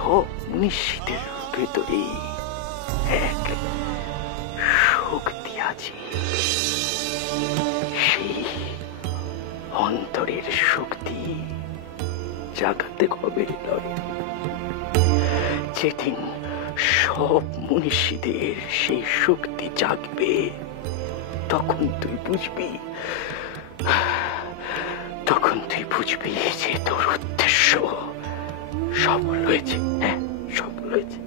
সব নিশ্চিতের ভেতরে এক শক্তি আছে, সেই অন্তরের শক্তি জাগাতে হবে। যেদিন সব মনীষীদের সেই শক্তি জাগবে, তখন তুই বুঝবি যে তোর উদ্দেশ্য সফল হয়েছে। সফল হয়েছে।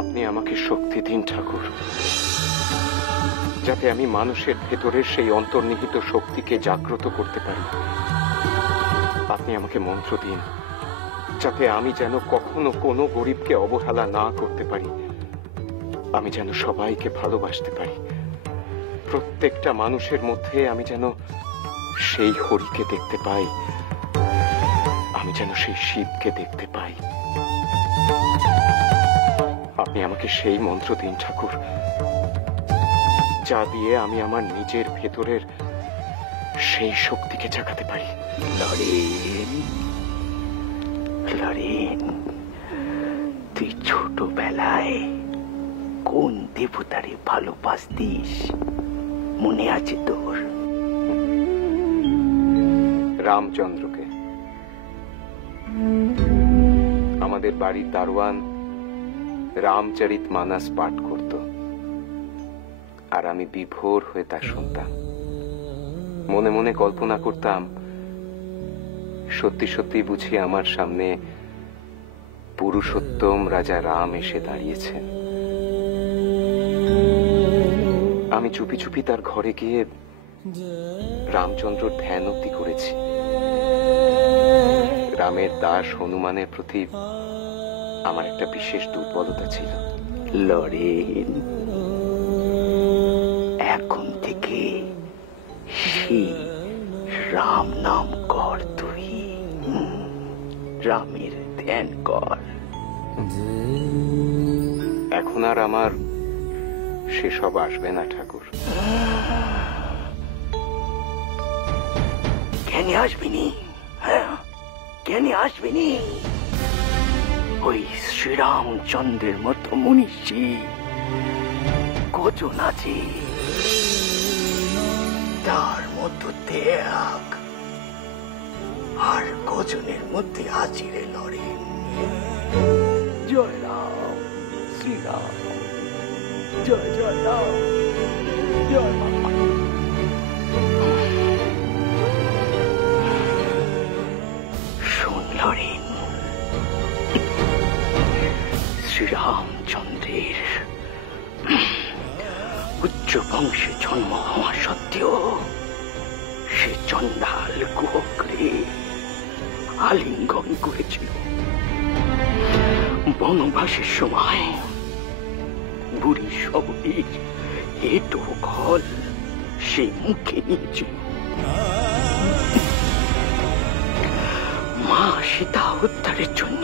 আপনি আমাকে শক্তি দিন ঠাকুর, যাতে আমি মানুষের ভেতরের সেই অন্তর্নিহিত শক্তিকে জাগ্রত করতে পারি। আপনি আমাকে মন্ত্র দিন, যাতে আমি যেন কখনো কোনো গরিবকে অবহেলা না করতে পারি। আমি যেন সবাইকে ভালোবাসতে পারি। প্রত্যেকটা মানুষের মধ্যে আমি যেন সেই হরিকে দেখতে পাই, আমি যেন সেই শিবকে দেখতে পাই। আপনি আমাকে সেই মন্ত্র দিন ঠাকুর, যা দিয়ে আমি আমার নিজের ভেতরের সেই শক্তিকে জাগাতে পারি। লরেন, তুই ছোটবেলায় কোন দেবতারে ভালোবাসতিস মনে আছে তোর? রামচন্দ্রকে। আমাদের বাড়ির দারোয়ান রামচরিত মানস পাঠ করত, আর আমি বিভোর হয়ে তা শুনতাম। মনে মনে কল্পনা করতাম, সত্যি সত্যি বুঝি আমার সামনে পুরুষোত্তম রাজা রাম এসে দাঁড়িয়েছেন। আমি চুপি চুপি তার ঘরে গিয়ে রামচন্দ্রর ধ্যানতি করেছি। রামের দাস হনুমানের প্রতি আমার একটা বিশেষ দুর্বলতা ছিল। লরেন, এখন থেকে সেই রাম নাম কর, তুই রামের ধ্যান কর। এখন আর আমার সেসব আসবে না ঠাকুর। কেন আসবিনি? কেন আসবিনি? ওই শ্রীরামচন্দ্রের মতো মনীষী কজন আছে, তার মতো ত্যাগ আর কজনের মধ্যে আছে রে লরেন? জয় রাম, শ্রীরাম, জয় জয় রাম, জয় মা। শোন লরেন, শ্রীরামচন্দ্রের উচ্চ বংশে জন্ম হওয়া সত্ত্বেও সে চন্ডাল কুহকে আলিঙ্গন করেছিল। বনবাসের সময় বুড়ি শবরীর এটো খল সে মুখে নিয়েছিল। মা সীতা উদ্ধারের জন্য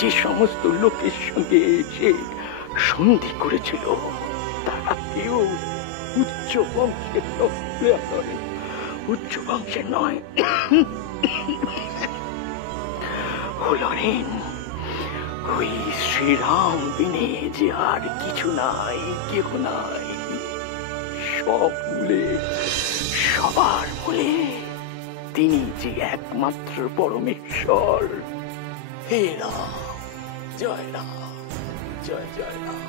যে সমস্ত লোকের সঙ্গে সে সন্ধি করেছিল, তারা কেউ উচ্চ বংশের নয়, উচ্চ বংশের নয়। লরেন, ওই শ্রীরাম বিনে যে আর কিছু নাই, কেউ নাই। সব মূলে, সবার মূলে তিনি যে একমাত্র পরমেশ্বর। হে রাম, জয় রাম, জয় জয় রাম।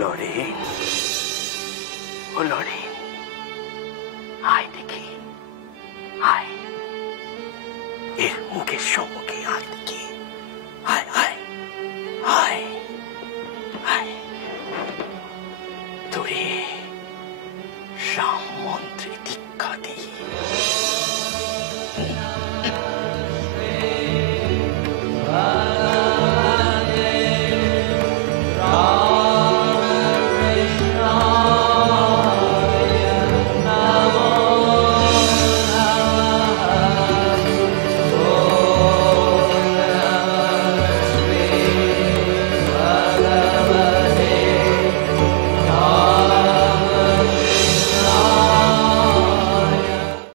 লরেন, ও লরেন, আয় দেখি, আয়, এর মুখের সম্মুখে আয় দেখি, আয় আয় আয় আয়। তোরে রাম